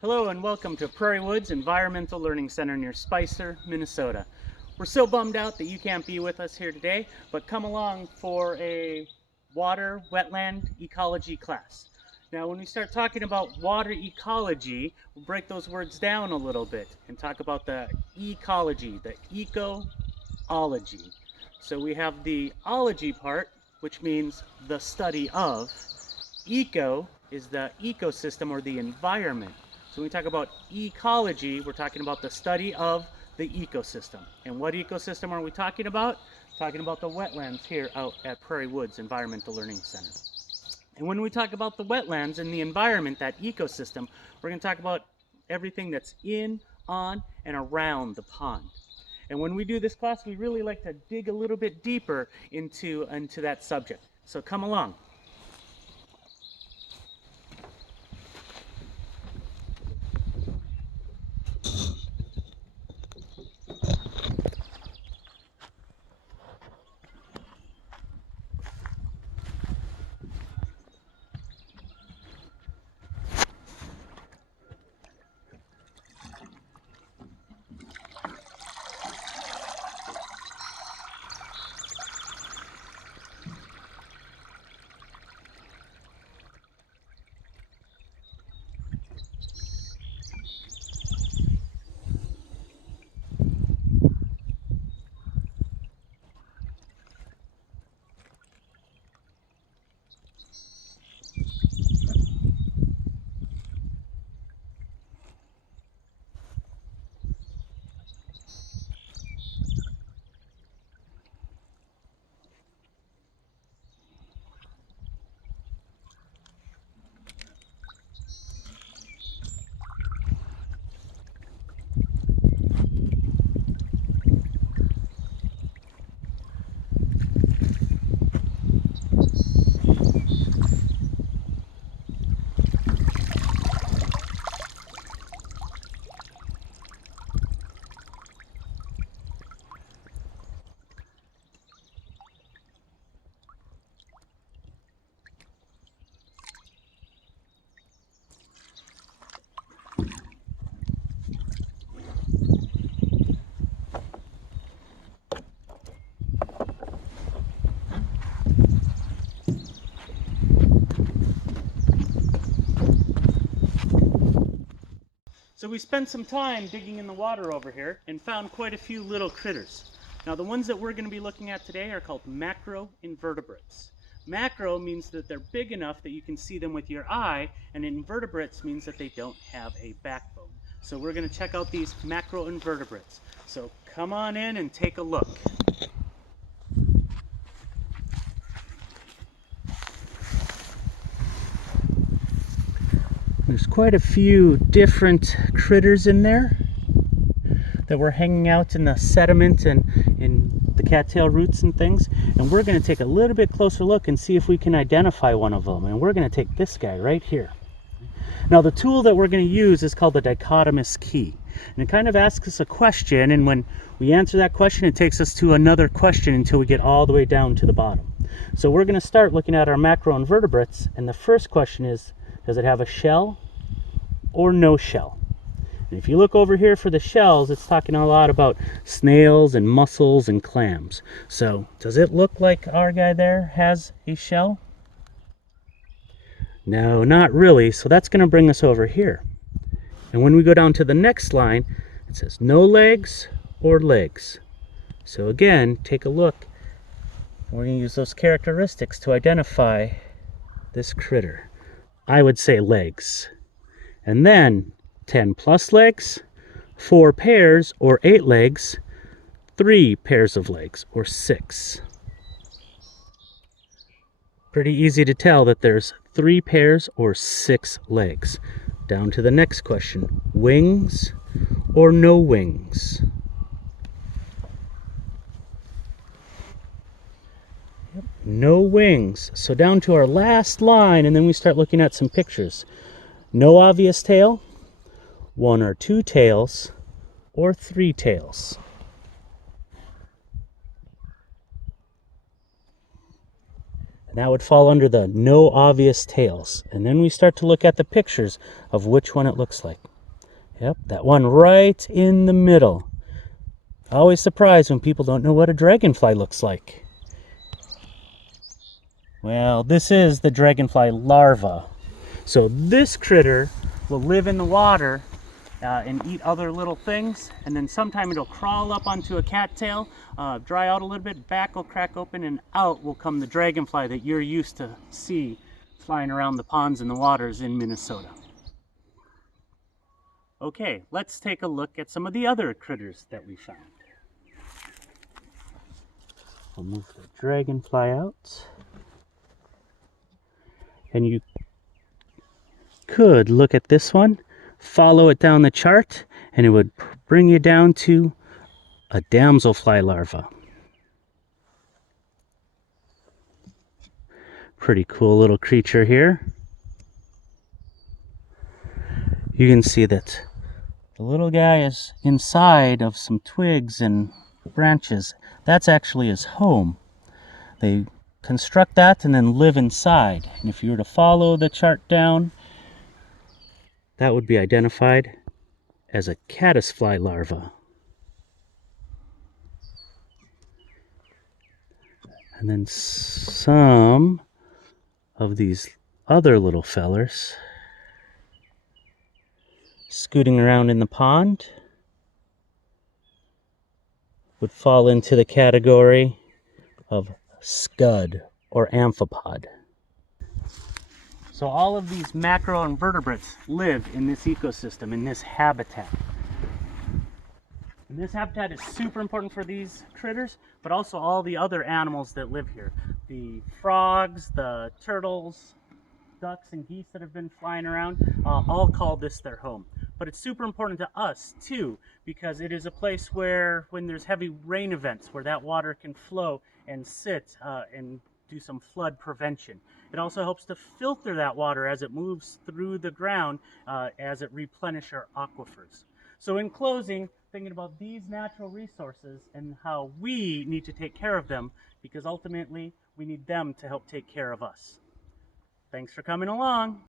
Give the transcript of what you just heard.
Hello and welcome to Prairie Woods Environmental Learning Center near Spicer, Minnesota. We're so bummed out that you can't be with us here today, but come along for a water wetland ecology class. Now when we start talking about water ecology, we'll break those words down a little bit and talk about the ecology, the eco-ology. So we have the ology part, which means the study of. Eco is the ecosystem or the environment. So when we talk about ecology, we're talking about the study of the ecosystem. And what ecosystem are we talking about? Talking about the wetlands here out at Prairie Woods Environmental Learning Center. And when we talk about the wetlands and the environment, that ecosystem, we're going to talk about everything that's in, on, and around the pond. And when we do this class, we really like to dig a little bit deeper into that subject. So come along. So we spent some time digging in the water over here and found quite a few little critters. Now the ones that we're going to be looking at today are called macro invertebrates. Macro means that they're big enough that you can see them with your eye, and invertebrates means that they don't have a backbone. So we're going to check out these macro invertebrates. So come on in and take a look. There's quite a few different critters in there that were hanging out in the sediment and in the cattail roots and things. And we're going to take a little bit closer look and see if we can identify one of them. And we're going to take this guy right here. Now the tool that we're going to use is called the dichotomous key. And it kind of asks us a question, and when we answer that question, it takes us to another question until we get all the way down to the bottom. So we're going to start looking at our macroinvertebrates, and the first question is, does it have a shell or no shell? And if you look over here for the shells, it's talking a lot about snails and mussels and clams. So does it look like our guy there has a shell? No, not really. So that's going to bring us over here. And when we go down to the next line, it says no legs or legs. So again, take a look. We're going to use those characteristics to identify this critter. I would say legs. And then 10 plus legs, 4 pairs or 8 legs, 3 pairs of legs or 6. Pretty easy to tell that there's 3 pairs or 6 legs. Down to the next question, wings or no wings? Yep, no wings. So down to our last line, and then we start looking at some pictures. No obvious tail, 1 or 2 tails, or 3 tails. That would fall under the no obvious tails. And then we start to look at the pictures of which one it looks like. Yep, that one right in the middle. Always surprised when people don't know what a dragonfly looks like. Well, this is the dragonfly larva. So this critter will live in the water and eat other little things, and then sometime it'll crawl up onto a cattail, dry out a little bit, back will crack open, and out will come the dragonfly that you're used to see flying around the ponds and the waters in Minnesota. Okay, let's take a look at some of the other critters that we found. We'll move the dragonfly out. And you could look at this one, follow it down the chart, and it would bring you down to a damselfly larva. Pretty cool little creature here. You can see that the little guy is inside of some twigs and branches. That's actually his home. They construct that and then live inside. And if you were to follow the chart down, that would be identified as a caddisfly larva. And then some of these other little fellers scooting around in the pond would fall into the category of scud or amphipod. So all of these macroinvertebrates live in this ecosystem, in this habitat. And this habitat is super important for these critters, but also all the other animals that live here. The frogs, the turtles, ducks and geese that have been flying around, all call this their home. But it's super important to us too, because it is a place where when there's heavy rain events, where that water can flow and sit and do some flood prevention. It also helps to filter that water as it moves through the ground as it replenishes our aquifers. So in closing, thinking about these natural resources and how we need to take care of them, because ultimately we need them to help take care of us. Thanks for coming along.